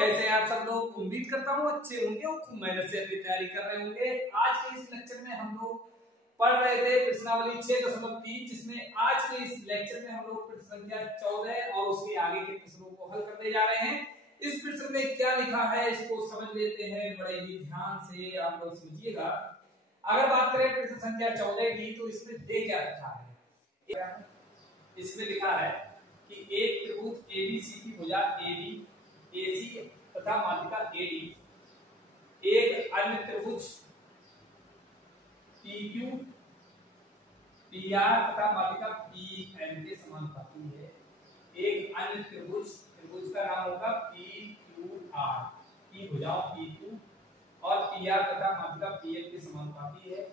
कैसे हैं आप सब लोग। उम्मीद करता हूँ अच्छे होंगे और खूब मेहनत से अपनी तैयारी कर रहे होंगे। आज के इस लेक्चर में हम लोग पढ़ रहे थे प्रश्नावली 6.3, जिसमें आज के इस लेक्चर में हम लोग प्रश्न संख्या 14 और उसके आगे के प्रश्नों को हल करने जा रहे हैं। इस प्रश्न में क्या लिखा है इसको समझ लेते हैं, बड़े ही ध्यान से आप लोग समझिएगा। अगर बात करें प्रश्न संख्या 14 की, तो इसमें दे क्या लिखा है। इसमें लिखा है कि एक त्रिभुज एबीसी की भुजा एबी एसी तथा माध्यिका एडी एक अन्य त्रिभुज पीक्यू पीआर तथा माध्यिका पीएन के समानुपाती है। एक अन्य त्रिभुज का नाम होगा पीक्यूआर की भुजाओं पीक्यू और पीआर तथा माध्यिका पीएन के समानुपाती है।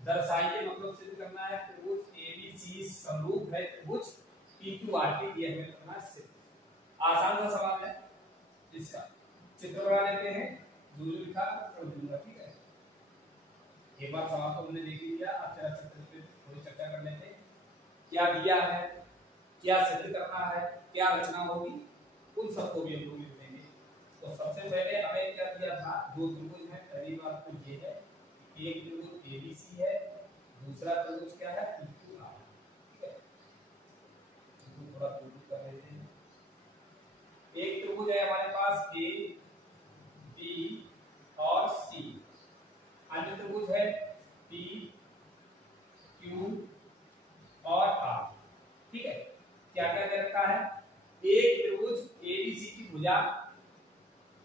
दर्शाइए, मतलब सिद्ध करना है त्रिभुज एबीसी समरूप है त्रिभुज पीक्यूआर के लिए हमें करना है सिद्ध। आसान सा सवाल है, इसका चित्र बना लेते हैं। जो लिखा कर दूंगा, ठीक है। एक बार सवाल को हमने देख लिया, अब जरा चित्र पे थोड़ी चर्चा कर लेते हैं। क्या दिया है, क्या सिद्ध करना है, क्या रचना होगी, उन सबको भी हम लोग लिख देंगे। तो सबसे पहले हमें क्या दिया था, दो त्रिभुज है। पहली बात तो ये है, एक त्रिभुज एबीसी है, दूसरा त्रिभुज क्या है पीक्यूआर, ठीक है। तो थोड़ा दूर कर लेते हैं। एक त्रिभुज है हमारे पास ए बी और सी, अन्य त्रिभुज है पी क्यू और आर, ठीक है। क्या क्या दे रखा है, एक त्रिभुज एबीसी की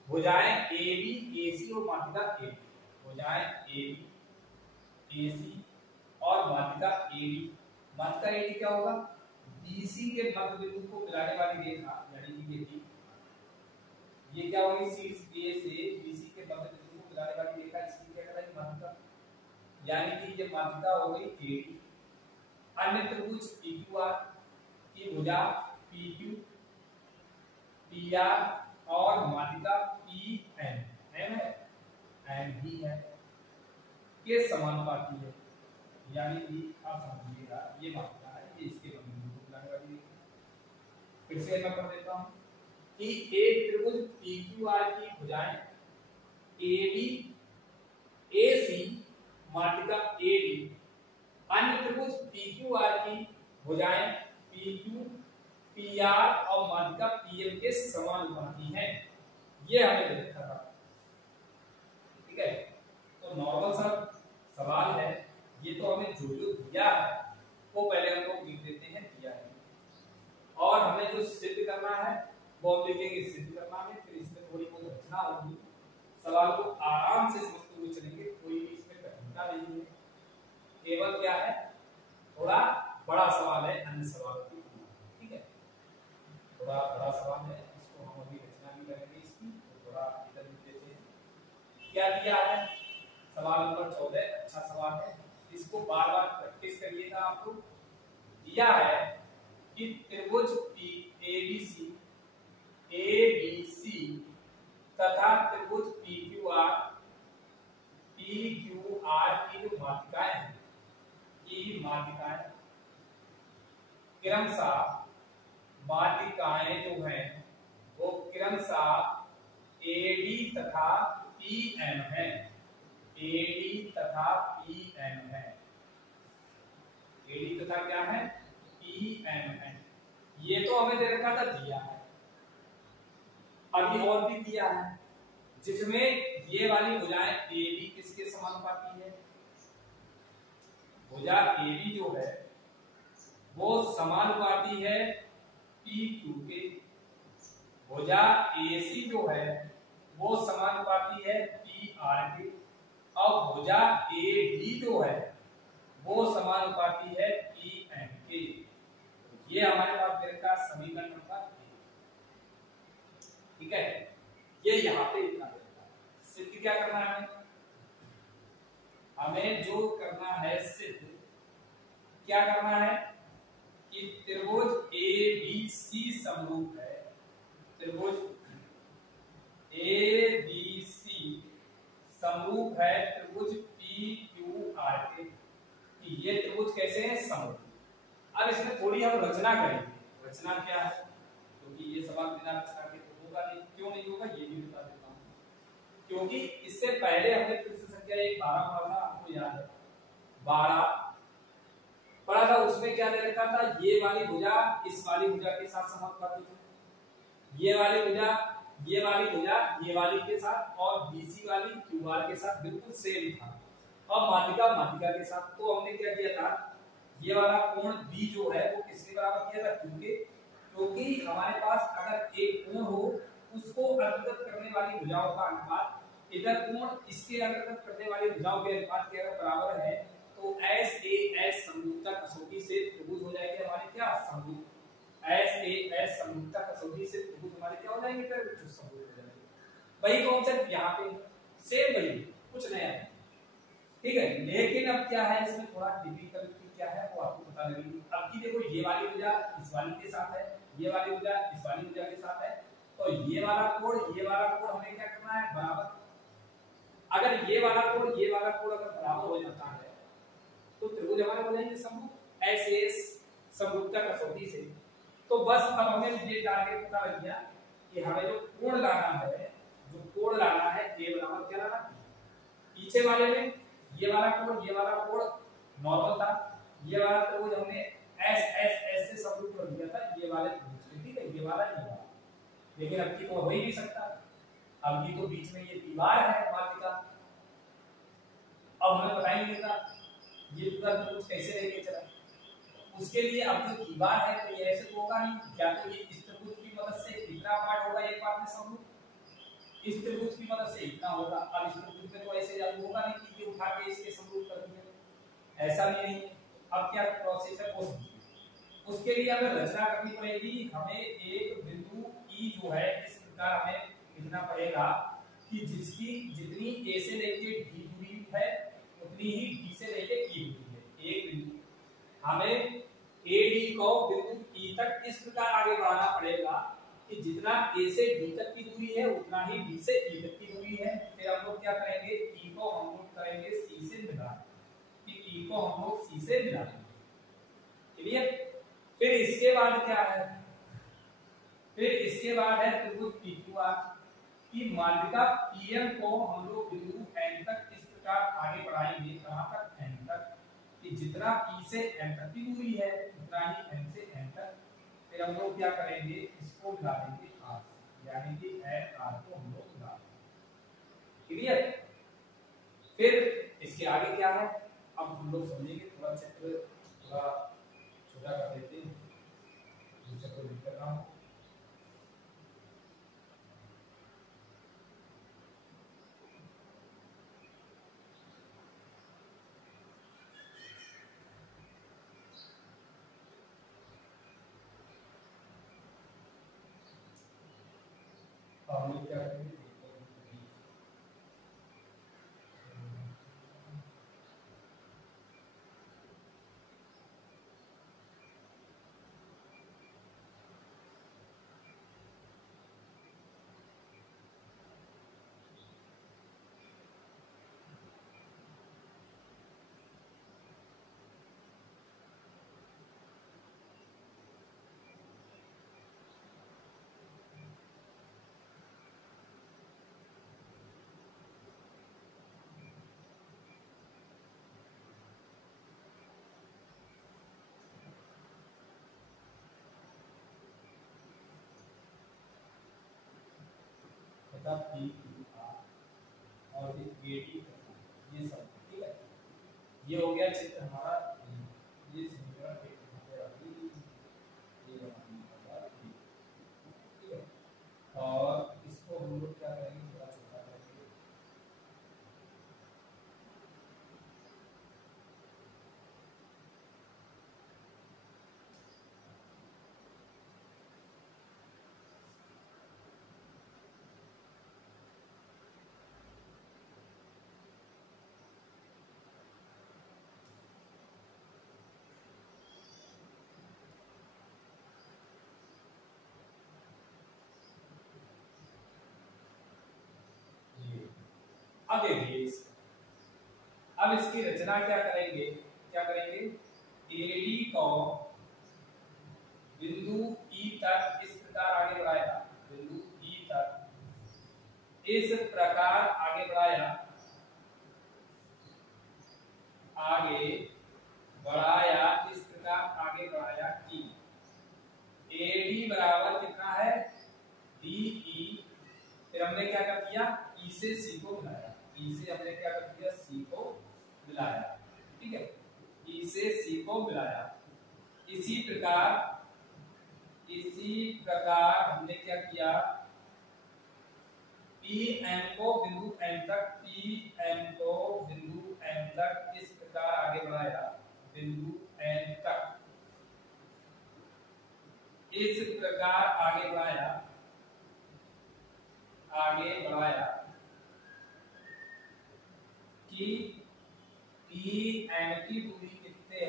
भुजाएं एबी एसी और माध्यिका एबी, भुजाएं एबी एसी और माध्यिका एडी। माध्यिका एडी क्या होगा, बीसी के मध्य बिंदु को मिलाने वाली रेखा, यानी कि ये क्या होगी, शीर्ष ए से बीसी के मध्य बिंदु को मिलाने वाली रेखा, इसकी क्या कहलाएगी माध्यिका, यानी कि ये माध्यिका हो गई एडी। अन्य त्रिभुज पीक्यूआर की भुजा पीक्यू पीआर और माध्यिका पीएन एन ही है के समानुपाती है, यानी कि आप समझिएगा ये माध्यिका है, ये इसके मध्य बिंदु को मिलाने वाली रेखा। फिर से मैं पढ़ देता हूं कि एक त्रिभुज पीक्यूआर की भुजाएं एबी एसी माध्यिका एडी, अन्य त्रिभुज पीक्यूआर की भुजाएं पीक्यू पीआर और माध्यिका पीएम के समानुपाती हैं। ये हमें देखा था, ठीक है। तो नॉर्मल सा सवाल है ये, तो हमें जो दिया है वो पहले हम लोग लिख देते हैं, दिया है। और हमें जो सिद्ध करना है वो हम लिखेंगे सिद्ध करना है। फिर इसमें थोड़ी बहुत रचना होगी, सवाल को आराम से समझते हुए चलेंगे, कोई भी इसमें कठिनाई नहीं है। केवल क्या है, थोड़ा बड़ा सवाल है अन्य सवालों की, ठीक है। थोड़ा बड़ा सवाल है, इसको हम अभी रचना भी करेंगे इसकी, तो थोड़ा इधर लिख देते हैं। क्या दिया है, सवाल नंबर 14 अच्छा सवाल है, इसको बार बार प्रैक्टिस करिएगा आप लोग। दिया है कि त्रिभुज एबीसी एबीसी तथा त्रिभुज पीक्यूआर की जो माध्यिकाएं हैं, ये माध्यिकाएं क्रमशः माध्यिकाएं जो हैं वो क्रमशः एडी तथा पीएन है, एडी तथा पीएन है, एडी तथा क्या है पीएन है। ये तो हमें दे रखा था, दिया है। अभी और भी दिया है, जिसमें ये वाली भुजाएं एबी किसके समानुपाती है, भुजा एबी जो है वो समानुपाती है पीक्यू के, भुजा एसी जो है वो समानुपाती है पीआर के, और भुजा एडी जो है वो समानुपाती है पीएन के। ये हमारे पास दे रखा समीकरण नंबर, ठीक है। ये यहाँ पे लिखा है। सिद्ध क्या करना है, हमें जो करना है सिद्ध, क्या करना है कि त्रिभुज एबीसी समरूप है, त्रिभुज एबीसी समरूप है त्रिभुज पीक्यूआर के, कि ये त्रिभुज कैसे हैं, समरूप। अब इसमें थोड़ी हम रचना करेंगे। रचना क्या है, क्योंकि ये सवाल बिना रचना के तो होगा नहीं, क्यों नहीं होगा ये भी क्योंकि इससे पहले हमने पृष्ठ संख्या 12 पढ़ा था, आपको याद है 12 पढ़ा था, उसमें क्या दे रखा था, ये वाली भुजा इस वाली भुजा के साथ समानुपाती थी, ये वाली भुजा ये वाली भुजा ये वाली के साथ, और बीसी वाली क्यूआर के साथ बिल्कुल सेम था, और माध्यिका माध्यिका के साथ। तो हमने क्या किया था, ये वाला कोण बी जो है वो किसके बराबर किया था, क्योंकि हमारे पास अगर एक कोण हो उसको अंतर्गत करने वाली भुजाओं का अनुपात इधर कोण इसके अंतर्गत करने वाली भुजाओं के अनुपात के अगर बराबर है तो एस ए एस समरूपता कसौटी से त्रिभुज हो जाएंगे हमारे क्या, समरूप। एस ए एस समरूपता कसौटी से त्रिभुज हमारे क्या हो जाएंगे, फिर समरूप हो जाएंगे। वही कॉन्सेप्ट यहाँ पे सेम, वही कुछ नया है, ठीक है। लेकिन अब क्या है, इसमें थोड़ा डिफिकल्टी क्या है वो आपको पता लगेगी। अब की देखो, ये वाली भुजा इस वाली के साथ है, ये वाली भुजा इस वाली भुजा के साथ है, तो ये वाला कोण हमें क्या करना है, बराबर। अगर ये वाला कोण अगर बराबर हो जाता है तो त्रिभुज हमारे हो जाएंगे समरूप, एस एस समरूपता कसौटी से। तो बस अब हमें ये टारगेट पता लग गया कि हमें जो कोण लाना है ए बराबर क्या लाना, पीछे वाले में ये वाला कोण नॉर्मल था, ये वाला त्रिभुज हमने एस एस एस से समरूप कर दिया था ये वाले त्रिभुज से, ठीक है, ये वाला। लेकिन अब की तो हो ही नहीं सकता, अब की तो बीच में ये दीवार है माध्यिका, अब हमें पता ही नहीं था ये पूरा त्रिभुज कैसे लेके चला। उसके लिए अब जो दीवार है तो ये ऐसे तो होगा नहीं, क्या तो ये इस त्रिभुज की मदद से इतना पार्ट होगा एक पार्ट में समरूप, इस त्रिभुज की मदद से इतना होगा। अब इस त्रिभुज में तो ऐसे जादू होगा नहीं कि ये उठा के इसके समरूप कर दिया, ऐसा भी नहीं। अब क्या प्रोसेस है वो समझिए। उसके लिए हमें रचना करनी पड़ेगी, हमें एक बिंदु ई जो है इस प्रकार हमें लिखना पड़ेगा कि जिसकी जितनी ए से लेके डी दूरी है उतनी ही डी से लेके ई दूरी है। एक बिंदु हमें ए डी को बिंदु ई तक इस प्रकार आगे बढ़ाना पड़ेगा कि जितना ए से डी तक की दूरी है उतना ही डी से ई तक की दूरी है। फिर हम लोग क्या करेंगे, ई को हम लोग करेंगे सी से मिला, कि ई को हम लोग सी से मिला देंगे, क्लियर। फिर इसके बाद क्या है, फिर इसके बाद है त्रिभुज पीक्यूआर की माध्यिका पीएम को हम लोग बिंदु एन तक इस प्रकार आगे बढ़ाएंगे, कहां तक, एन तक, कि जितना पी से एन तक की दूरी है उतना ही एन से एन तक। फिर हम लोग क्या करेंगे, इसको मिला देंगे आर, यानी कि एन आर को हम लोग मिला देंगे, क्लियर। फिर इसके आगे क्या है, अब हम लोग समझेंगे, थोड़ा चैप्टर थोड़ा छोटा कर देते हैं, चैप्टर लिख कर रहा हूं। हम लोग क्या करेंगे, पी क्यू आर और फिर ए डी, ये सब, ठीक है। ये हो गया चित्र हमारा, ये समीकरण ठीक है। और इसको हम लोग क्या करेंगे, थोड़ा छोटा करेंगे, अब देखिए अब इसकी रचना क्या करेंगे, एडी को बिंदु ई तक इस प्रकार आगे बढ़ाएगा, बिंदु ई तक इस प्रकार आगे बढ़ाया इस प्रकार आगे बढ़ाया कि AD बराबर कितना है DE। फिर हमने क्या कर दिया E से C को मिलाया, E से हमने क्या कर दिया C को मिलाया, ठीक है, E से C को मिलाया। इसी प्रकार हमने क्या किया PM को बिंदु M तक, PM को बिंदु M तक इस प्रकार आगे बढ़ाया बिंदु N तक, इस प्रकार आगे बढ़ाया कि PM की दूरी कितने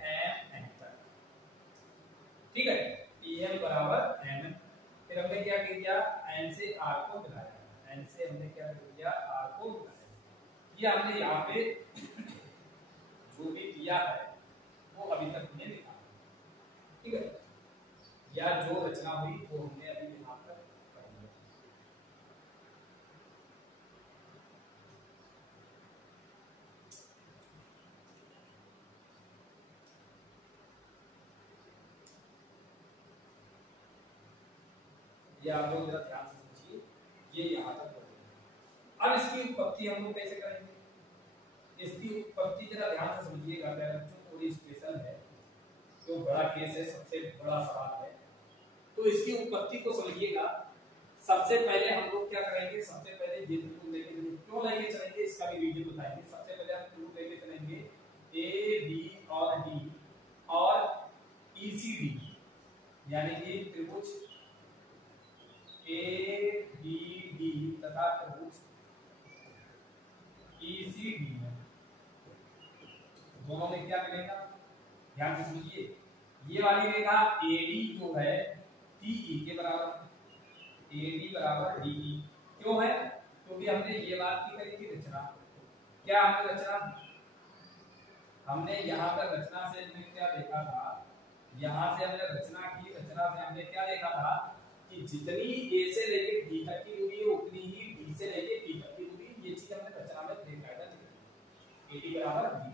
है M तक, ठीक है, PM बराबर M। फिर हमने क्या किया N से R को मिलाया, N से हमने क्या किया R को मिलाया। ये हमने यहाँ पे जो भी किया है वो अभी तक हमने लिखा, ठीक है, या जो रचना हुई वो हमने अभी यहाँ पर कर लिया। ये आप लोग जरा ध्यान से समझिए, ये यहाँ तक हो गया। अब इसकी उत्पत्ति हम लोग कैसे करेंगे, इसकी उत्पत्ति जरा ध्यान से समझिएगा, थोड़ी स्पेशल है, जो बड़ा केस है, सबसे बड़ा सवाल है, तो इसकी उत्पत्ति को समझिएगा। सबसे पहले हम लोग क्या करेंगे, सबसे पहले ये त्रिभुज लेके चलेंगे, क्यों लेके चलेंगे इसका भी रीजन बताएंगे। सबसे पहले हम त्रिभुज लेके चलेंगे AB और D और ECD, यानी कि त्रिभुज ABD तथा त्रिभुज ECD में दोनों में क्या मिलेगा, ध्यान से समझिए। ये वाली रेखा AD जो है DE के बराबर, AD बराबर DE क्यों है, क्योंकि हमने ये बात की करी थी रचना। क्या हमने रचना, हमने यहाँ पर रचना से हमने क्या देखा था, यहाँ से हमने रचना की, रचना से हमने क्या देखा था कि जितनी A से लेके D तक की दूरी है उतनी ही D से लेके E तक की दूरी, ये चीज हमने रचना में देखा था, AD बराबर D,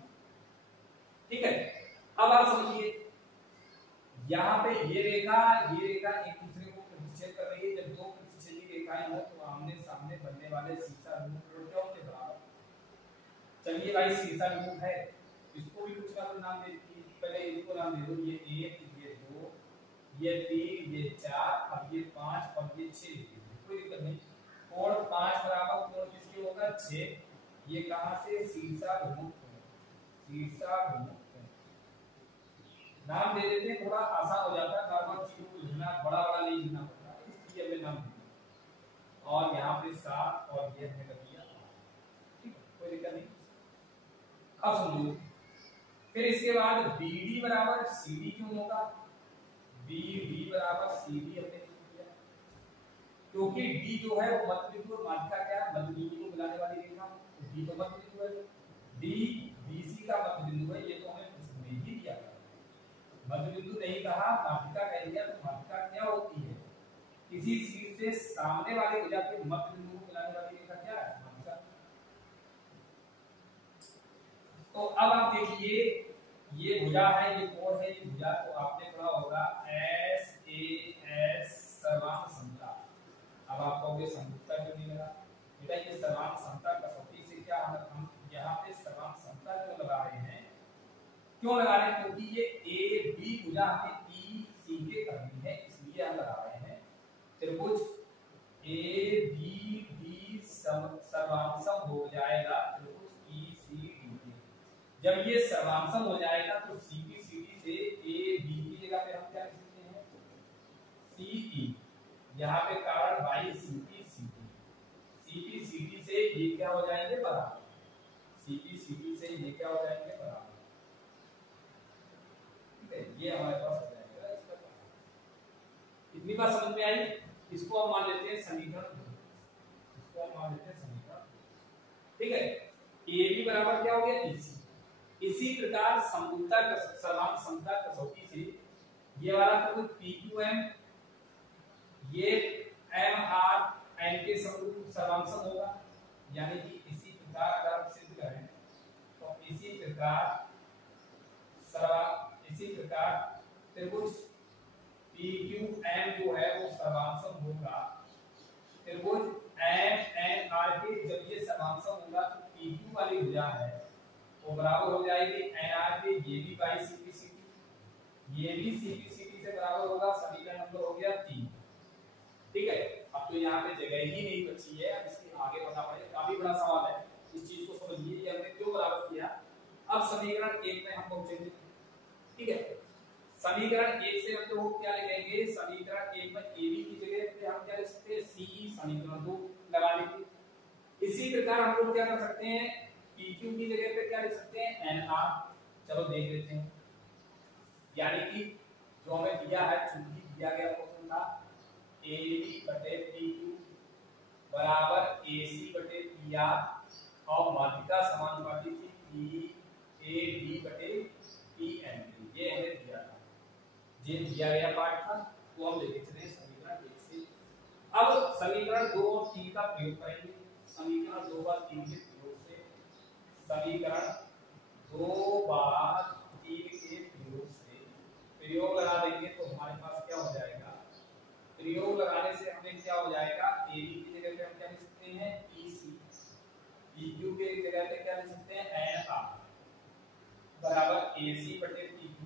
ठीक है। अब आप समझिए यहाँ पे ये रेखा एक दूसरे को प्रतिच्छेद कर रही है। जब दो प्रतिच्छेदी रेखाएं हो तो आमने सामने बनने वाले सीसा बिंदु क्या होते हैं, बराबर। चलिए भाई सीसा बिंदु है, इसको भी कुछ का नाम दे दीजिए, पहले इसको नाम दे दो, ये 1, ये 2, ये 3, ये 4, अब ये 5 और ये 6, कोई दिक्कत नहीं। कोण 5 बराबर कोण किसके होगा 6, ये कहां से सीसा बिंदु, सीसा बिंदु नाम दे देते हैं, थोड़ा आसान हो जाता है, बार-बार चीजों को लिखना बड़ा नहीं लिखना पड़ता, इसलिए हमने नाम दिया। और यहाँ पे 7 और ये हमने कर दिया, ठीक है, कोई दिक्कत नहीं। अब समझो, फिर इसके बाद BD बराबर CD क्यों होगा, BD बराबर CD हमने किया, क्योंकि D जो है वो मध्य बिंदु और माध्यिका क्या है, मध्य बिंदु को मिलाने वाली रेखा, D तो मध्य बिंदु है, D BC का मध्य बिंदु है, ये तो हमें प्रश्न में ही दिया था। मध्य बिंदु नहीं कहा, माध्यिका कह दिया, तो माध्यिका क्या होती है, किसी चीज से सामने वाली भुजा के मध्य बिंदु को मिलाने वाली रेखा क्या है, माध्यिका। तो अब आप देखिए, ये भुजा है, ये कोण है, ये भुजा, तो आपने पढ़ा होगा SAS सर्वांग समता। अब आपको ये समता क्यों नहीं लगा बेटा, ये सर्वांग समता कसौटी से क्या हम यहाँ पे सर्वांग समता क्यों लगा रहे हैं, क्यों लगा रहे हैं, क्योंकि ये AB भुजा हमें EC के करनी है, इसलिए हम लगा रहे हैं। त्रिभुज ABD सर्वांगसम हो जाएगा त्रिभुज ECD। जब ये सर्वांगसम हो जाएगा तो CBCD से AB की जगह पे हम क्या लिख सकते हैं CE, यहाँ पे कारण बाई CBCD से ये क्या हो जाएंगे बराबर, CBCD से ये क्या हो जाएंगे बराबर, ये हमारे पास हो जाएगा। इसका इतनी बात समझ में आई। इसको हम मान लेते हैं समीकरण, इसको हम मान लेते हैं समीकरण, ठीक है। AB बराबर क्या हो गया EC। इसी प्रकार समरूपता सर्वांग समता कसौटी से ये वाला त्रिभुज PQM, ये MR N के सर्वांशम होगा, यानी कि इसी प्रकार अगर हम सिद्ध करें तो इसी प्रकार त्रिभुज PQM जो है वो सर्वांशम होगा। त्रिभुज NNR के जब ये सर्वांशम होगा तो PQ वाली भुजा है वो बराबर हो जाएगी NR के ये भी बाई CPCT, ये भी CPCT से बराबर होगा। समीकरण नंबर हो गया 3। ठीक है, अब तो यहाँ पे जगह ही नहीं बची है, अब इसके आगे बढ़ना पड़ेगा। काफी बड़ा सवाल है, इस चीज को समझिए ये हमने क्यों बराबर किया। अब समीकरण 1 में हम पहुंचेंगे। ठीक है, समीकरण 1 से हम लोग क्या लिखेंगे, समीकरण 1 में AB की जगह पे हम क्या लिख सकते हैं CE, समीकरण 2 लगा लेंगे। इसी प्रकार हम लोग क्या कर सकते हैं, PQ की जगह पे क्या लिख सकते हैं NR। चलो देख लेते हैं, यानी कि जो हमें दिया है, चूंकि दिया गया क्वेश्चन था AB बटे PQ बराबर AC बटे PR और माध्यिका समानुपाती थी PAB बटे PN। ये हमें दिया था, ये दिया गया पार्ट था, वो हम लेके चले समीकरण 1 से। अब समीकरण 2 और 3 का प्रयोग करेंगे। समीकरण 2 और 3 के प्रयोग से, समीकरण 2 बार 3 के प्रयोग से प्रयोग लगा देंगे तो हमारे पास क्या हो जाएगा, प्रयोग लगाने से हमें क्या हो जाएगा, AB की जगह पे हम क्या लिख सकते हैं EC, PQ के जगह पे क्या लिख सकते हैं NR बराबर AC बटे PQ।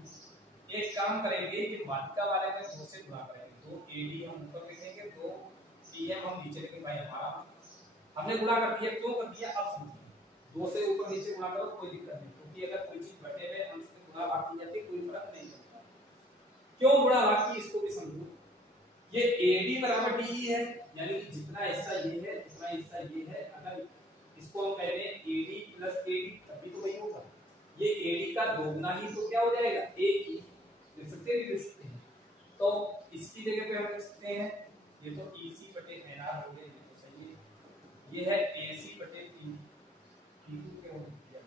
एक काम करेंगे कि माध्यिका वाले में 2 से गुणा करेंगे, 2 AB हम ऊपर लिखेंगे, 2 PM हम नीचे लिखेंगे। भाई हमारा हमने गुणा कर दिया, क्यों कर दिया, अब समझिए 2 से ऊपर नीचे गुणा करो कोई दिक्कत नहीं, क्योंकि अगर कोई चीज बटे हुए अंश में गुणा भाग की जाती है कोई फर्क नहीं पड़ता। क्यों गुणा भाग की, इसको भी समझो। ये AD बराबर DE है, यानी कि जितना हिस्सा ये है उतना हिस्सा ये है। अगर इसको हम कह रहे हैं AD प्लस AD तभी तो वही होगा। ये AD का दोगुना ही तो क्या हो जाएगा AE, लिख सकते हैं, लिख सकते हैं। तो इसकी जगह पे हम लिख सकते हैं, ये तो EC बटे NR हो गया, ये तो सही है। ये है AC बटे PQ के हो गया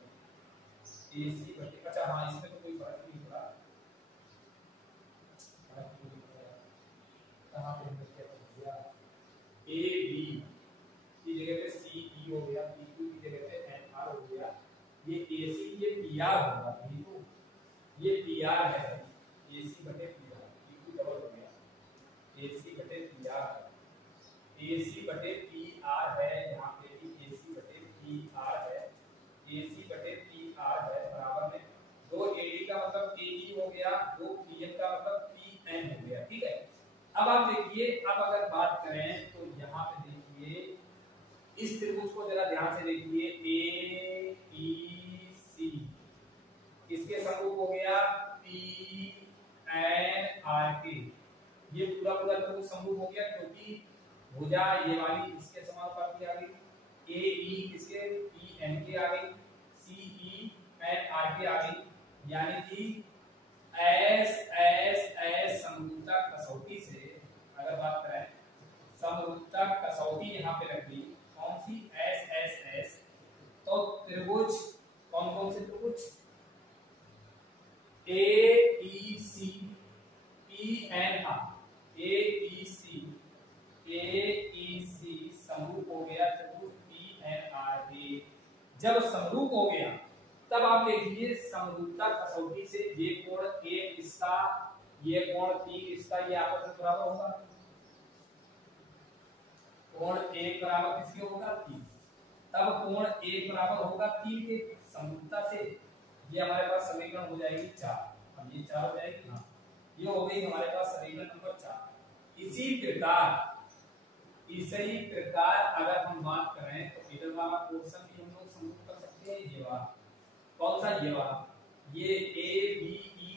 AC बटे, अच्छा हाँ इसमें तो कोई फर्क नहीं पड़ा, कहां पे हमने क्या कर दिया, AB की जगह पे CE हो गया, PQ की जगह पे NR हो गया, ये AC ये PR होगा, ये PR है, AC बटे PR, PQ डबल हो गया, AC बटे PR, AC बटे PR है, यहाँ पे भी AC बटे PR है, AC बटे PR है बराबर में 2 AD का मतलब AE हो गया, 2 PM का मतलब PN हो गया। ठीक है, अब आप देखिए, अब अगर बात करें तो यहाँ पे देखिए इस त्रिभुज को जरा ध्यान से देखिए, AEC इसके समरूप हो गया PNRK, ये पूरा पूरा त्रिभुज समरूप हो गया, क्योंकि भुजा ये वाली इसके समानुपाती आ गई, AE इसके PNK आ गई, CENRK आ गई, यानी कि S समरूपता कसौटी से अगर बात करें, समरूपता कसौटी यहाँ पे लग गई, कौन सी S, तो त्रिभुज कौन कौन से त्रिभुज AEC PNR, AEC समरूप हो गया त्रिभुज PNRK। जब समरूप हो गया तब आप देखिए समरूपता कसौटी से ये कोण 1 इसका, ये कोण 3 इसका, ये आपस में बराबर होगा। कोण 1 बराबर किसके होगा 3, तब कोण 1 बराबर होगा 3 के समरूपता से। ये हमारे पास समीकरण हो जाएगी 4, अब ये 4 हो जाएगी, हाँ ये हो गई हमारे पास समीकरण नंबर 4। इसी प्रकार अगर हम बात करें तो इधर वाला पोर्शन भी हम लोग समरूप कर सकते हैं, ये वाला कौन सा, ये वाला, ये ABE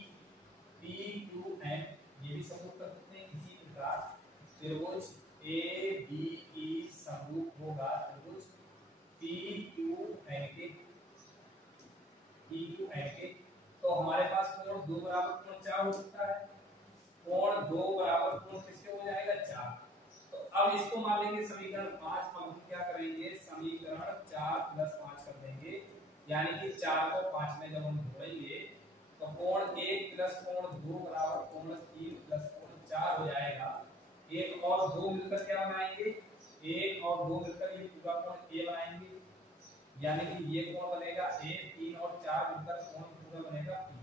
PQN ये भी समरूप कर सकते हैं। इसी प्रकार त्रिभुज ABE समरूप होगा त्रिभुज PQN के। तो हमारे पास कोण 2 बराबर कोण 4 हो सकता है, कोण 2 बराबर कोण किसके हो जाएगा 4। तो अब इसको मान लेंगे समीकरण 5, अब हम क्या करेंगे समीकरण 4 + 5 कर देंगे, यानी कि 4 को 5 में जब हम जोड़ेंगे तो कोण 1 + कोण 2 बराबर कोण 3 + कोण 4 हो जाएगा। 1 और 2 मिलकर क्या बनाएंगे, 1 और 2 मिलकर ये पूरा कोण ए बनाएंगे, यानी कि ये कोण बनेगा ए, 3 और 4 मिलकर कोण पूरा बनेगा पी।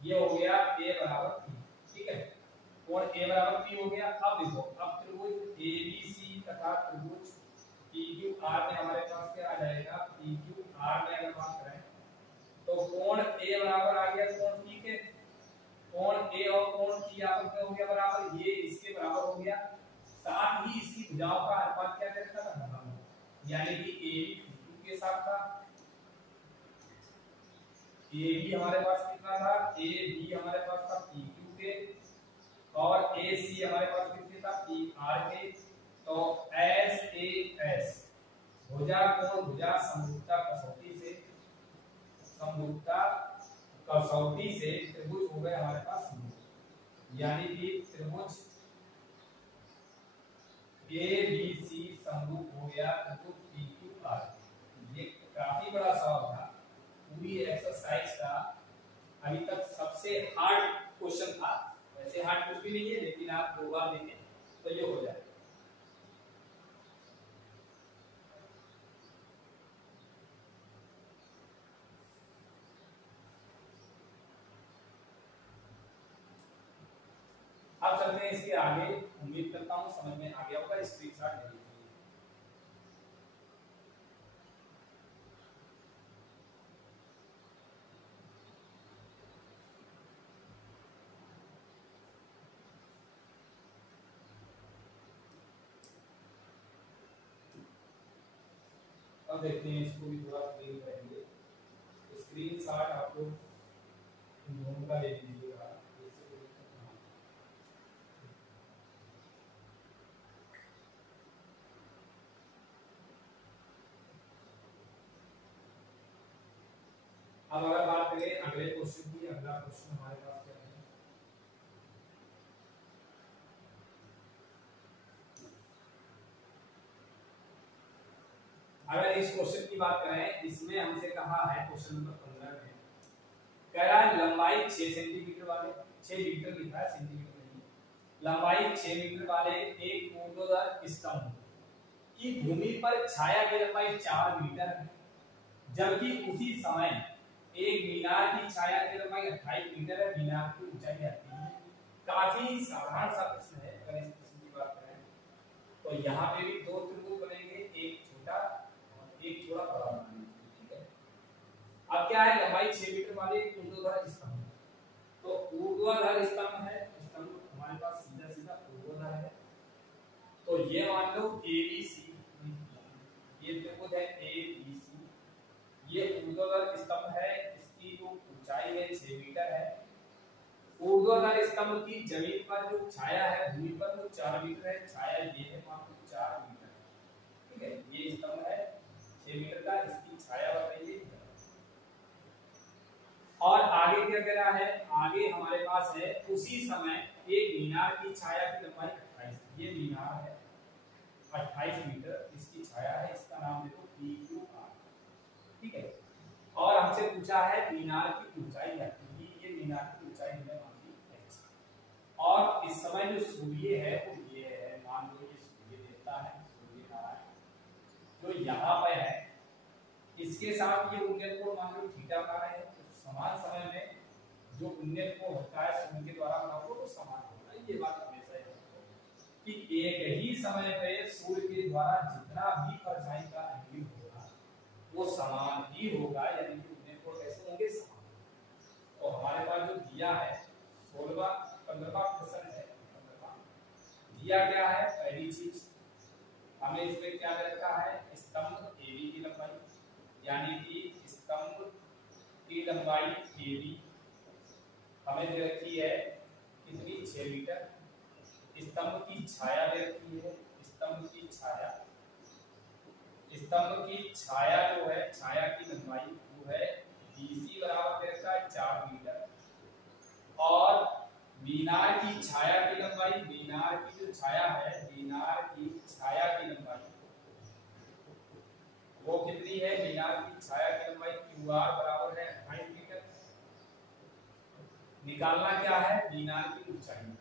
ये हो गया ए बराबर पी, ठीक है, कोण ए बराबर पी हो गया। अब देखो, अब त्रिभुज एबीसी तथा त्रिभुज पीक्यूआर में हमारे पास क्या आ जाएगा, पीक्यूआर में अगर बात करें तो कोण ए बराबर आ गया कोण पी के, कोण ए और कोण पी आपस में हो गया बराबर, ये इसके बराबर हो गया, साथ ही इसकी भुजाओं का अनुपात क्या रहता था, यानी कि ए बी के साथ था। ए बी हमारे पास कितना था, ए बी हमारे पास था पी क्यू के, और ए सी हमारे पास कितने था, पी आर के। तो एस ए एस भुजा कोण भुजा समरूपता कसौटी से, समरूपता कसौटी से त्रिभुज हो गए हमारे पास, यानी कि त्रिभुज ए बी सी समरूप हो गया त्रिभुज पी क्यू आर। ये काफी बड़ा सवाल था, पूरी एक्सरसाइज का अभी तक सबसे हार्ड क्वेश्चन था। वैसे हार्ड कुछ भी नहीं है, लेकिन आप 2 बार देखें तो ये हो जाए। अब चलते हैं इसके आगे, उम्मीद करता हूं समझ में आ गया होगा, स्क्रीनशॉट ले लीजिए। अब देखते हैं इसको भी थोड़ा क्लीन करेंगे। स्क्रीनशॉट आप लोग इन दोनों का ले लीजिएगा। अब अगर बात करें अगले क्वेश्चन की, अगला क्वेश्चन हमारे पास क्या है, अगर इस क्वेश्चन की बात करें, इसमें हमसे कहा है क्वेश्चन नंबर 15 में, कह रहा है लंबाई 6 सेंटीमीटर वाले, 6 मीटर लिखा है सेंटीमीटर नहीं, लंबाई 6 मीटर वाले एक ऊर्ध्वाधर स्तंभ की भूमि पर छाया की लंबाई 4 मीटर है, जबकि उसी समय एक मीनार की छाया की लंबाई 28 मीटर है, मीनार की ऊंचाई आती है। काफी साधारण सा प्रश्न है। अगर इस प्रश्न की बात करें तो यहाँ पे भी 2 त्रिभुज बनेंगे, एक छोटा और एक थोड़ा बड़ा बनेंगे, ठीक है। अब क्या है, लंबाई 6 मीटर वाले ऊर्ध्वाधर स्तंभ, तो ऊर्ध्वाधर स्तंभ है, स्तंभ हमारे पास सीधा सीधा ऊर्ध्वाधर है, तो ये मान लो एबीसी, ये त्रिभुज है एबीसी, ये ऊर्ध्वाधर स्तंभ है, इसकी जो ऊंचाई है 6 मीटर है। ऊर्ध्वाधर स्तंभ की जमीन पर जो छाया है, भूमि पर वो 4 मीटर है, छाया ये है मान लो 4 मीटर, ठीक है। ये स्तंभ है 6 मीटर का, इसकी छाया बताइए। और आगे क्या कह रहा है, आगे हमारे पास है उसी समय एक मीनार की छाया की लंबाई 28, ये मीनार है 28 मीटर, इसकी छाया है, इसका नाम देखो पी क्यू आर, ठीक है। और हमसे पूछा है मीनार की ऊंचाई क्या है, ये मीनार की ऊंचाई हमने मान ली h, और इस समय जो सूर्य है वो ये है, मान लो ये सूर्य देवता है, सूर्य नारायण जो यहाँ पे है, इसके साथ ये उन्नत कोण मान लो थीटा बना रहे हैं, तो समान समय में जो उन्नत कोण होता है सूर्य के द्वारा बना हुआ वो समान होता है। ये बात हमेशा याद रखो कि एक ही समय पे सूर्य के द्वारा जितना भी परछाई का एंगल होगा वो समान ही होगा, यानी कि उन्नत कोण कैसे होंगे, समान। तो हमारे पास जो दिया है 15वां क्वेश्चन है, 15वां दिया क्या है, पहली चीज हमें इसमें क्या रखा है, स्तंभ एबी की लंबाई, यानी कि स्तंभ की लंबाई एबी हमें दे रखी है कितनी, 6 मीटर। स्तंभ की छाया दे रखी है, स्तंभ की छाया, स्तंभ की छाया जो है, छाया की लंबाई वो है BC बराबर दे रखा है 4 मीटर, और मीनार की छाया की लंबाई, मीनार की जो छाया है, मीनार की छाया की लंबाई वो कितनी है, मीनार की छाया की लंबाई QR बराबर है 28 मीटर। निकालना क्या है, मीनार की ऊंचाई,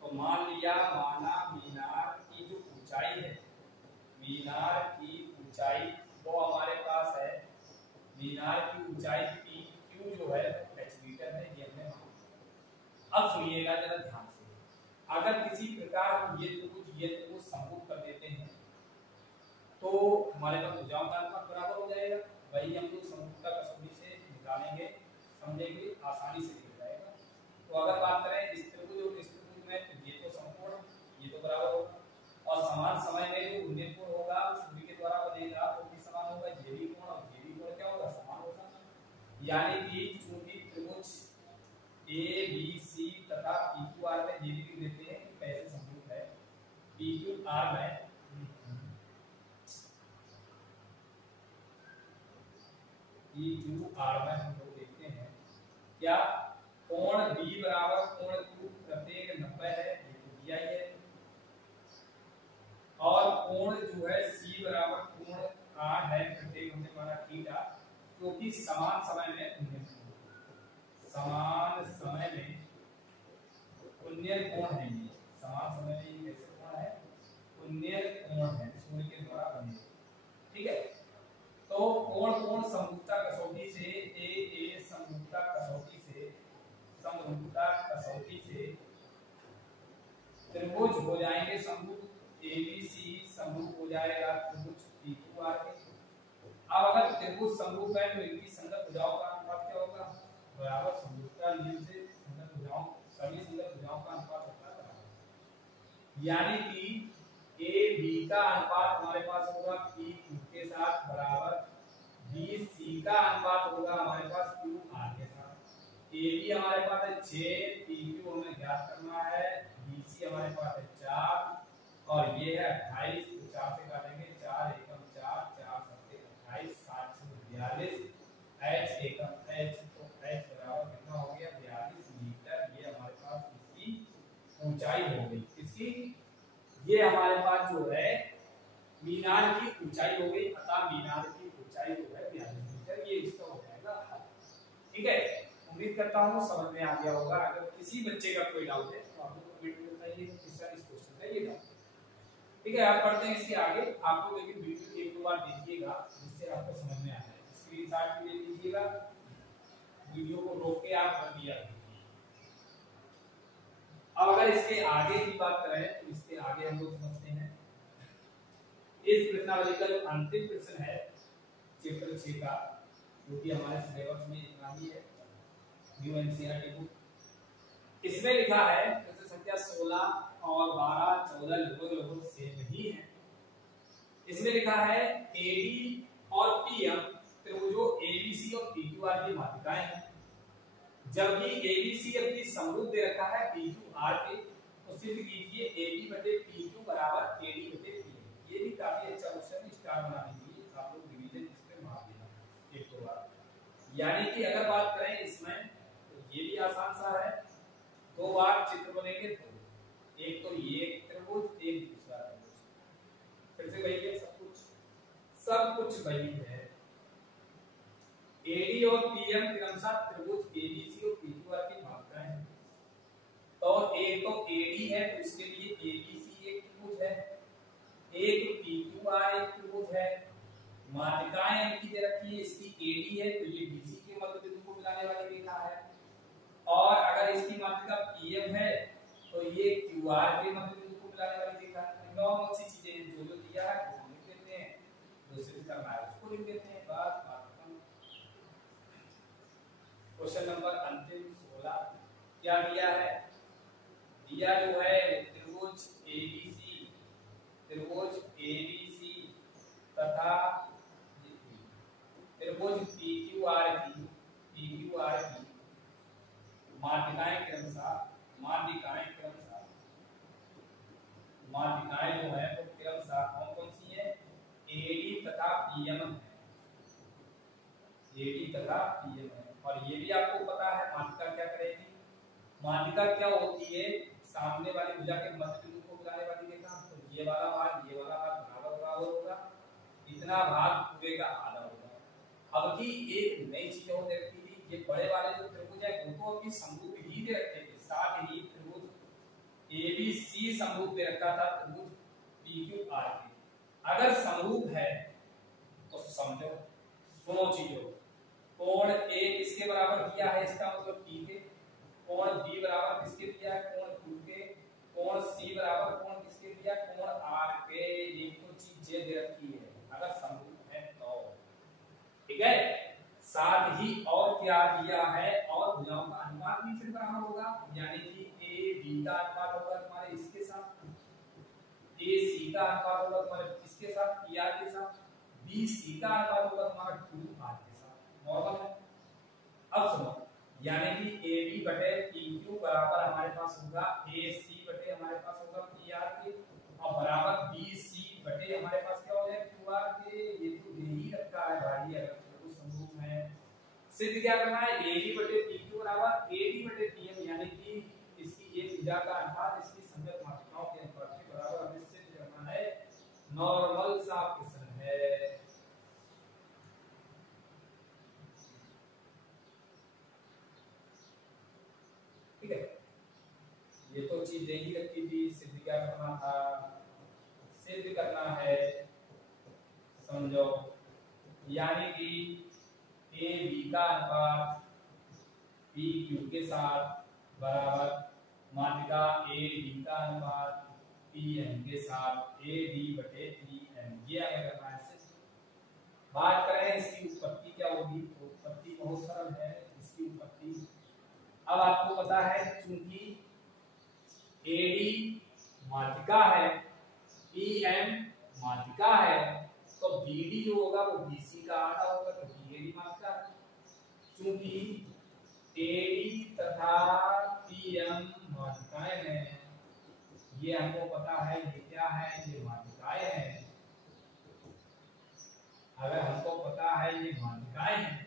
तो मान लिया, माना मीनार की जो ऊंचाई है, मीनार की ऊंचाई वो हमारे पास है, मीनार की ऊंचाई पी क्यू जो है h मीटर है, ये हमने माना। अब सुनिएगा जरा ध्यान से, अगर किसी प्रकार ये त्रिभुज समभुज कर देते हैं तो हमारे पास भुजाओं का अनुपात बराबर हो जाएगा। वही हम लोग समरूपता कसौटी से निकालेंगे, समझेंगे, आसानी से निकल जाएगा। तो अगर बात करें इस त्रिभुज और इस त्रिभुज में, तो ये तो समकोण, ये तो बराबर होगा, और समान समय में जो उन्नत कोण होगा वो सूर्य के द्वारा बनेगा वो भी समान होगा, ये भी कोण और ये भी कोण क्या होगा, समान होगा। यानी कि चूंकि त्रिभुज ए बी सी तथा पी क्यू आर में ये भी लिख देते हैं कि कैसे समरूप है, पी क्यू आर में PQR में हम लोग देखते हैं क्या कोण B बराबर कोण Q प्रत्येक 90 है, ये तो दिया ही है, और कोण जो है C बराबर कोण R है, प्रत्येक हमने माना थीटा, क्योंकि समान समय में उन्नत कोण है, ये समान समय में ये कैसे कोण है, उन्नत कोण है, सूर्य के द्वारा बने। ठीक है, तो कोण कोण समरूपता कसौटी से ए समरूपता कसौटी से त्रिभुज हो जाएंगे समरूप, एबीसी समरूप हो जाएगा त्रिभुज पीक्यूआर के। अब अगर त्रिभुज समरूप है तो इनकी संगत भुजाओं का अनुपात क्या होगा, बराबर समरूपता नियम से संगत भुजाओं, सभी संगत भुजाओं का अनुपात होता है बराबर। यानी कि ए बी का अनुपात हमारे पास होगा पी क्यू के साथ बराबर बी सी का अनुपात होगा हमारे पास क्यू आर के साथ। ए बी हमारे पास है 6, पी क्यू हमें ज्ञात करना है, बी सी हमारे पास है 4 और ये है 28, तो 4 से काटेंगे, 4 एकम 4, 4 सत्ते 28, 7 42, h एकम h, तो h बराबर कितना हो गया 42 मीटर। ये हमारे पास इसकी ऊंचाई हो गई, इसकी ये हमारे पास जो है मीनार की ऊंचाई हो गई, अतः मीनार की ऊंचाई जो है 42 मीटर, ये इसका हो जाएगा। ठीक है, उम्मीद करता हूँ समझ में आ गया होगा। अगर किसी बच्चे का कोई डाउट है तो आप लोग कमेंट में बताइए किस तरह इस क्वेश्चन का ये डाउट। ठीक है, आप पढ़ते हैं इसके आगे, आप लोग लेकिन वीडियो एक दो बार देखिएगा जिससे आपको समझ में आ जाए, स्क्रीनशॉट भी ले लीजिएगा, वीडियो को रोक के आप कर दिया। अब अगर इसके आगे की बात करें तो इसके आगे हम लोग समझते हैं इस प्रश्नावली का जो अंतिम प्रश्न है चैप्टर 6 का, जो कि हमारे सिलेबस में इतना ही है, न्यू एनसीईआरटी बुक। इसमें लिखा है प्रश्न संख्या 16 और 12 14 लगभग सेम ही है। इसमें लिखा है एडी और पीएम त्रिभुजों एबीसी और पीक्यूआर की मात्रिकाएं हैं, जबकि एबीसी अपनी समरूप दे रखा है पीक्यूआर के, तो सिद्ध कीजिए एबी बटे पीक्यू बराबर एडी बटे पीएम। ये भी काफी अच्छा क्वेश्चन है, स्टार बनाने के लिए आप लोग रिवीजन इस पे मार देना एक दो बार। यानी कि अगर बात करें इसमें तो ये भी आसान सा है, दो बार चित्र बनेंगे, तो एक तो ये त्रिभुज, एक दूसरा त्रिभुज, फिर से वही है, सब कुछ वही है। एडी और पीएम क्रमशः त्रिभुज एबीसी और पीक्यूआर की मात्राएं हैं। तो एक तो एडी है तो इसके लिए एबीसी एक त्रिभुज है, एक पीक्यूआर एक त्रिभुज है, मात्रिकाएं इनकी दे रखी है, इसकी एडी है तो ये बीसी के मध्य बिंदु को मिलाने वाली रेखा है, और अगर इसकी मात्रिका पीएम है तो ये क्यूआर के मध्य बिंदु को मिलाने वाली रेखा है। नॉर्मल सी चीजें हैं, जो जो दिया है वो लिख देते हैं, जो सिद्ध करना है उसको लिख देते हैं, बस बात खत्म। क्वेश्चन नंबर अंतिम 16 क्या दिया है, दिया जो है त्रिभुज एबीसी तथा त्रिभुज पीक्यूआर की मात्रिकाएं जो है वो क्रमशः कौन कौन सी है, एडी तथा पीएम है, एडी तथा पीएम है। और ये भी आपको पता है मात्रिका क्या करेगी, मात्रिका क्या होती है, सामने वाली भुजा के मध्य बिंदु को मिलाने वाली रेखा, तो ये वाला भाग बराबर होगा, इतना भाग पूरे का आधा होगा। अब की एक नई चीज और देखी थी, ये बड़े वाले जो त्रिभुज है वो तो अपनी समरूप ही दे रखे थे, साथ ही त्रिभुज एबीसी समरूप दे रखा था त्रिभुज पीक्यूआर के। अगर समरूप है तो समझो, सुनो चीजों, कोण ए किसके बराबर दिया है, इसका मतलब टी के, कोण बी बराबर किसके दिया है, कोण क्यू के, कोण सी बराबर कोण किसके दिया, कोण आर के। ये तो चीज जे दे रखी है अगर समरूप है तो, ठीक है। साथ ही और क्या दिया है, और भुजाओं का अनुपात भी फिर बराबर होगा, यानी कि ए बी का अनुपात होगा तुम्हारे इसके साथ, ए सी का अनुपात होगा तुम्हारे इसके साथ, पी आर के साथ, बी सी का अनुपात होगा तुम्हारा क्यू आर के साथ, नॉर्मल है। अब सुनो, यानी कि ए बी बटे पी क्यू बराबर हमारे पास होगा ए सी बटे हमारे पास होगा पी आर के, और बराबर बी सी बटे हमारे पास क्या हो जाए क्यू आर के। ये तो दे ही रखा है भाई, अगर तो समरूप है। सिद्ध क्या करना है, ए बी बटे पी क्यू बराबर ए बी बटे पी एम, यानी कि इसकी ये भुजा का अनुपात इसकी संगत मात्राओं के अनुपात के बराबर हमें सिद्ध करना है। नॉर्मल सा क्वेश्चन है, ठीक है। ये तो चीज दे ही रखी थी, सिद्ध क्या करना था, सिद्ध करना है, समझो, यानी कि ए बी का अनुपात पी क्यू के साथ बराबर मात्रा ए डी का अनुपात पी एम के साथ ए डी बटे पी एम, ये हमें करना है। बात करें इसकी उत्पत्ति क्या होगी, तो उत्पत्ति बहुत सरल है इसकी उत्पत्ति। अब आपको पता है चूंकि एडी माध्यिका है, पीएम माध्यिका है, तो बीडी जो होगा वो बीसी का आधा होगा, तो बीएडी माध्यिका है। चूंकि एडी तथा पीएम माध्यिकाएं हैं, ये हमको पता है ये क्या है, ये माध्यिकाएं हैं। अगर हमको पता है ये माध्यिकाएं हैं,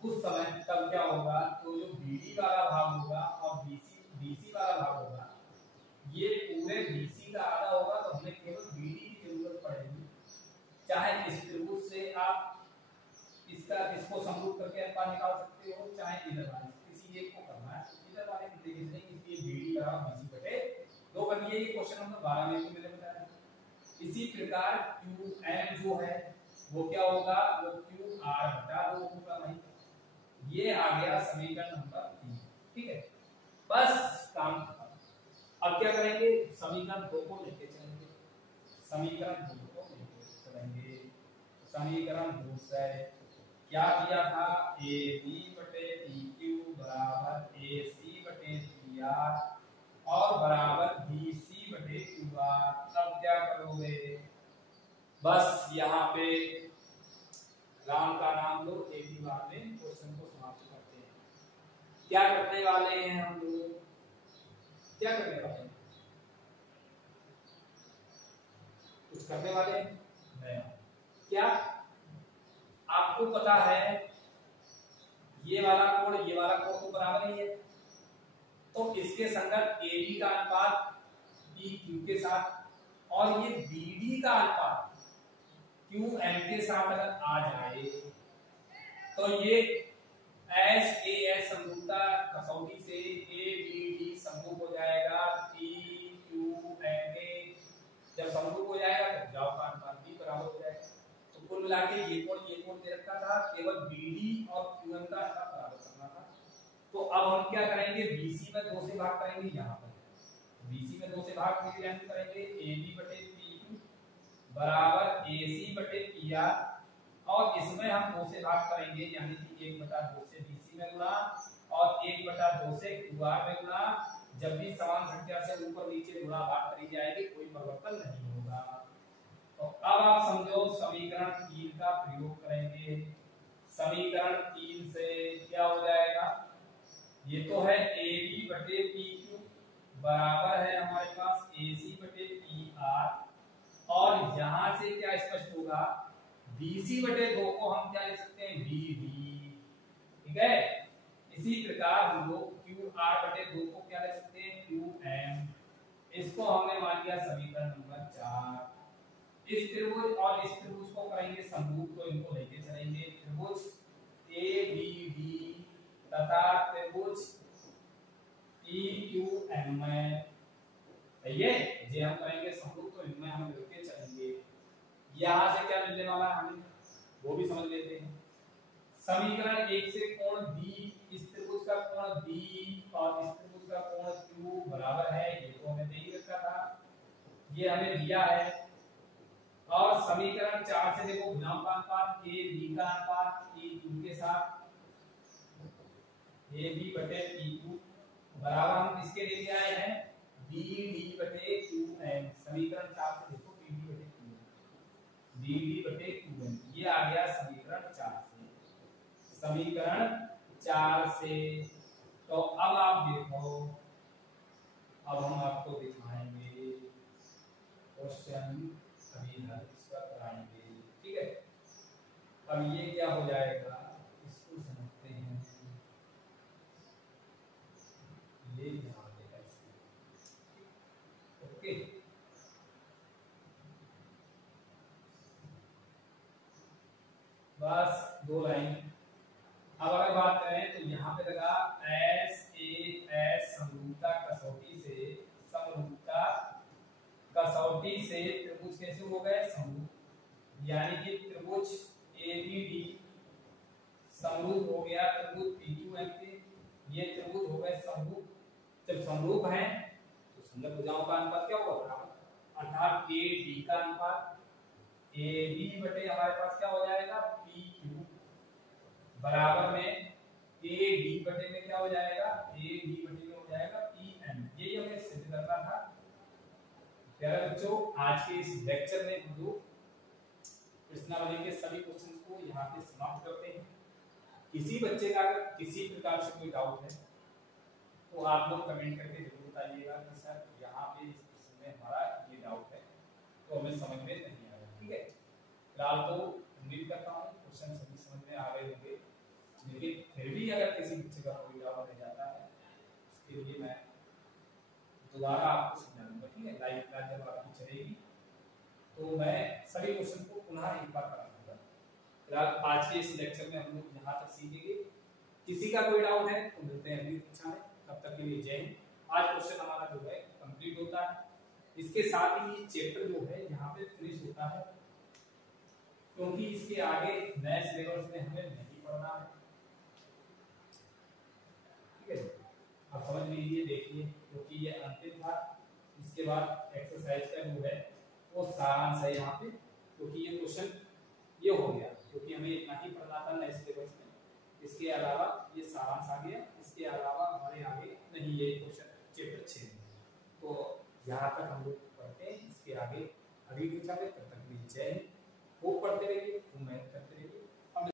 उस समय तब क्या होगा, तो जो बीडी वाला भाग होगा और बीसी वाला भाग होगा, ये पूरे बीसी का आधा होगा, तो हमें केवल बीडी की जरूरत पड़ेगी। चाहे इस त्रिभुज से आप इसको समरूप करके अनुपात निकाल सकते हो, चाहे इधर वाले किसी एक को करना है, इधर वाले को देखिए नहीं, इसलिए बीडी बराबर बीसी बटे 2 कर दिए। ये क्वेश्चन नंबर 12 में भी मैंने बताया। इसी प्रकार QM जो है वो क्या होगा, वो QR बटा 2 होगा भाई। ये आ गया समीकरण नंबर 3, ठीक है। बस काम खत्म। अब क्या करेंगे, समीकरण 2 को लेके चलेंगे, समीकरण 2 को लेके चलेंगे। समीकरण 2 से क्या दिया था, ए बी बटे पी क्यू बराबर ए सी बटे पी आर और बराबर बी सी बटे क्यू आर। अब क्या करोगे, बस यहाँ पे राम का नाम लो, एक ही बार में क्वेश्चन को समाप्त करते हैं। क्या करने वाले हैं हम लोग, क्या करने वाले हैं, कुछ करने वाले हैं नहीं। क्या आपको पता है ये वाला कोण तो बराबर ही है, तो इसके संगत AB का अनुपात PQ के साथ और ये BD का अनुपात QM के साथ अगर आ जाए तो ये SAS समरूपता कसौटी से ABD समरूप हो जाएगा PQM के। जब समरूप हो जाएगा तो भुजाओं का अनुपात भी बराबर हो जाएगा। तो कुल मिला के ये कोण दे रखा था, केवल BD और QM का अनुपात बराबर करना था। तो अब हम क्या करेंगे, BC में 2 से भाग करेंगे, यहाँ पर BC में 2 से भाग करेंगे, AB बटे PQ बराबर AC बटे PR, और इसमें हम 2 से भाग करेंगे, यानी कि 1/2 से BC में गुणा और 1/2 से QR में गुणा। जब भी समान संख्या से ऊपर नीचे गुणा भाग करी जाएगी कोई परिवर्तन नहीं होगा। तो अब आप समझो समीकरण 3 का प्रयोग करेंगे। समीकरण 3 से क्या हो जाएगा, ये तो है AB बटे PQ बराबर है हमारे पास AC बटे PR, और यहां से क्या स्पष्ट होगा, BC बटे 2 को हम क्या लिख सकते हैं, BD, ठीक है। इसी प्रकार हम लोग QR बटे 2 को क्या लिख सकते हैं, QM। इसको हमने मान लिया समीकरण नंबर 4। इस त्रिभुज और इस त्रिभुज को करेंगे समरूप, तो इनको लेके चलेंगे। त्रिभुज ABD तथा त्रिभुज PQM में ये हम करेंगे समरूप, तो इनमें हम लेके चलेंगे। मिलने वाला है हमें, वो भी समझ लेते हैं। समीकरण 1 से कोण बी, इस त्रिभुज का कोण बी और इस त्रिभुज का कोण क्यू बराबर है, ये तो हमें दे ही रखा था, ये हमें दिया है। और समीकरण 4 से देखो गुणांक का अनुपात ए बी का अनुपात ई क्यू के साथ, ए बी बटे ई क्यू बराबर हम किसके लेके आए हैं, बी डी बटे क्यू एन। समीकरण 4 से देखो बी डी बटे क्यू एन, बी डी बटे क्यू एन, ये आ गया समीकरण 4 से। समीकरण 4 से तो अब आप देखो, अब हम आपको दिखाएंगे क्वेश्चन, अभी हल इसका कराएंगे, ठीक है। अब ये क्या हो जाएगा, इसको समझते हैं, ये यहाँ पे ऐसे, ओके। बस 2 लाइन। अब अगर बात करें तो यहाँ पे लगा एस ए एस समरूपता कसौटी से, समरूपता कसौटी से त्रिभुज कैसे हो गए समरूप, यानी कि त्रिभुज एबीडी समरूप हो गया त्रिभुज पीक्यूएम के, ये त्रिभुज हो गए समरूप। जब समरूप हैं तो संगत भुजाओं का अनुपात क्या होगा, अर्थात ए डी का अनुपात ए बी बटे हमारे पास क्या हो जाएगा पी क्यू बराबर में ए डी बटे में क्या हो जाएगा, ए डी बटे में हो जाएगा पी एन। यही हमें सिद्ध करना था। प्यारे बच्चों, आज के इस लेक्चर में हम लोग प्रश्नावली के सभी क्वेश्चंस को यहाँ पे समाप्त करते हैं। किसी बच्चे का अगर किसी प्रकार से कोई डाउट है तो आप लोग कमेंट करके जरूर बताइएगा कि सर यहाँ पे इस प्रश्न में हमारा ये डाउट है, तो हमें समझ में नहीं आ रहा, ठीक है। फिलहाल तो उम्मीद करता हूँ क्वेश्चन सभी समझ में आ गए होंगे, लेकिन फिर भी अगर किसी बच्चे का कोई डाउट रह जाता है उसके लिए मैं दोबारा आपको समझा दूंगा, ठीक है। लाइव क्लास जब आपकी चलेगी तो मैं सभी क्वेश्चन को पुनः एक बार करा दूंगा। फिलहाल आज के इस लेक्चर में हम लोग यहाँ तक सीखेंगे। किसी का कोई डाउट है तो मिलते हैं अगली कक्षा में, तब तक के लिए जय हिंद। आज क्वेश्चन हमारा जो है कंप्लीट होता है, इसके साथ ही ये चैप्टर जो है यहाँ पे फिनिश होता है, क्योंकि इसके आगे नए सिलेबस में हमें नहीं पढ़ना है, ठीक है। अब समझ लीजिए, देखिए, क्योंकि ये अंतिम था, इसके बाद एक्सरसाइज का जो है वो सारांश है यहाँ पे, क्योंकि ये क्वेश्चन ये हो गया, क्योंकि हमें इतना ही पढ़ना था नए सिलेबस में, इसके अलावा ये सारांश आ गया, इसके अलावा हमारे आगे नहीं ये क्वेश्चन चैप्टर 6 में। तो यहाँ तक हम लोग पढ़ते हैं, इसके आगे अगली कक्षा में, तब तक जय हिंद। खूब पढ़ते रहिए, खूब मेहनत करते रहिए।